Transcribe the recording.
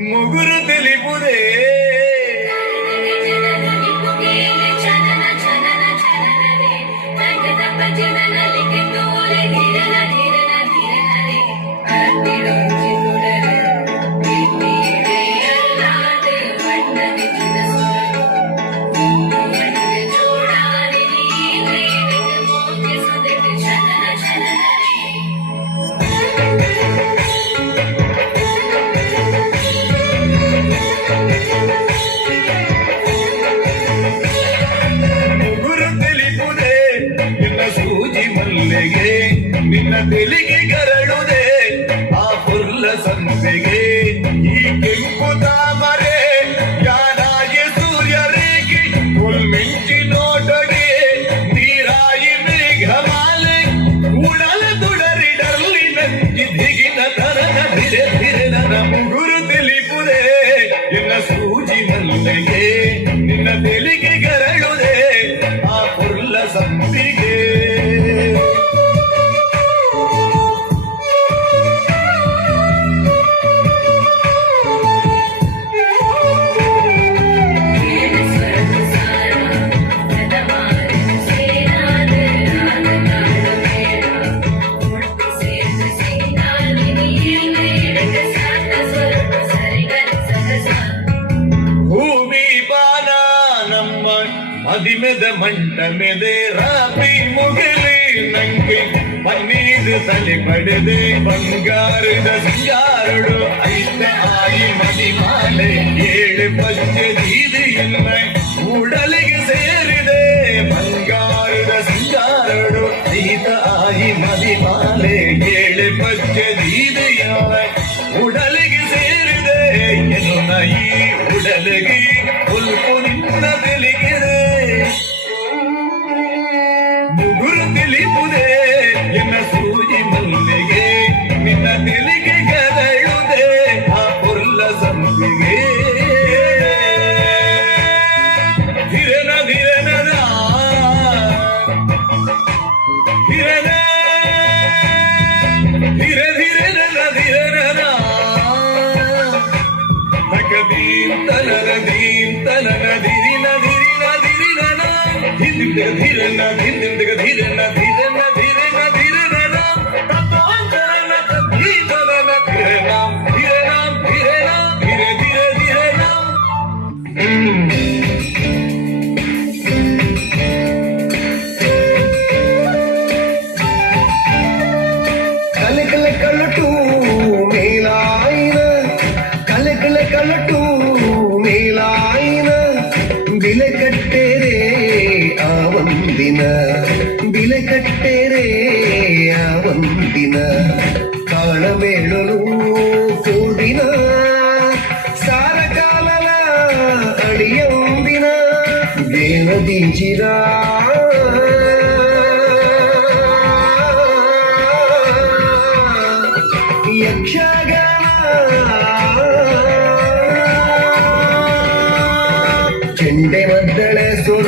ಮುಗುರು ತಿಳಿಪುದೇ ನಿನ್ನ ತೆಲಿಗೆ ಗರಳುದೆ ಆ ಪುರ್ಲ ಸಂತೆಗೆ ಈ ಕೆಂಪು ತಾಮರೆ ಯಾರಾಗಿ ಸೂರ್ಯ ರೇಖೆ ಮಿಂಚಿ ನೋಟಗೆ ನೀರಾಯಿ ಮೇಘಮಾಲೆ ಉಡಲ ತುಡರಿಡಲ್ಲಿ ನಂಜಿ ದಿಗಿನ ತರನ ಧಿರೆ ಧಿರೆ ನನ್ನ ಮುಗುರು ತಿಳಿಪುದೆ ನಿನ್ನ ಸೂಜಿ ಮಲ್ಲಿಗೆ ನಿನ್ನ ತೆಲಿಗೆ ಗರಳುದೆ ಆ ಪುರ್ಲ ಸಂತೆಗೆ ಮದಿಮೆದ ಮಂಟ ಮೆದೆ ರಾತ್ರಿ ಮುಗಿಲಿ ನಂಗೆ ಪನ್ನೀರು ತಲೆ ಪಡೆದೆ ಬಂಗಾರದ ಸಿಂಗಾರಡು ಐತ ಆಯಿ ಮದಿಮಾಲೆ ಏಳು ಪಂಚೆ ದೀದಿಯನ್ನ ಉಡಲಿಗೆ ಸೇರಿದೆ ಬಂಗಾರದ ಸಿಂಗಾರಡು ಐತ ಆಯಿ ಮದಿಮಾಲೆ ಏಳು ಪಂಚೆ ದೀದಿಯನ್ನ ಉಡಲಿಗೆ ಸೇರಿದೆ ಎನ್ನುವ ಈ ಉಡಲಿಗೆ ಉಲ್ಪು ನಿನ್ನ ತೆಲಿಗಿದೆ ಮುಗುರು ತಿಳಿಪುದೆ ಎನ್ನ ಸೂಜಿ ಮಲ್ಲಿಗೆ ನಿನ್ನ ತೆಲಿಗೆ ಗರಳುದೆ ಆ ಪುರ್ಲ ಸಂಪಿಗೆ ಧಿರನ ಧಿರನದ ಧಿರನ ಧಿರ ಧಿರನ ಧಿರನದ ತಕದೀಂ ತನನ ದೀಂ ತನನ ಧಿರಿನ ಧಿರಿನ ಧಿರಿನನ ಧಿರಿನ ಧಿರನ ಧಿರಿನ ಧಿರನ ಧಿರನ ಧಿರನ ಧಿರನ ತಪೋಂತರನ ಧೀತನ ಧಿರನ ಧಿರನ ಧಿರನ ಧಿರ ಧಿರ ಧಿರನ ಕಲಕಲ ಕಲಟು ಮೇಲಾಯಿನ ಕಲಕಲ ಕಲಟು ಮೇಲಾಯಿನ ಬಿಲೆ ಕಟ್ಟೆರೆ ಆ ಒಂದಿನ ಬಿಲೆ ಕಟ್ಟೆರೆ ಆ ಒಂದಿನ ಕಾಣಬೇಡಲು ಕೂಡಿನ ಸಾರ ಕಾಲಲ ಅಡಿಯೊಂದಿನ ಬೇಣದಿಂಚಿರ ಯಕ್ಷಗಾನ ಚೆಂಡೆ ಮದ್ದಳೆ ಸುರ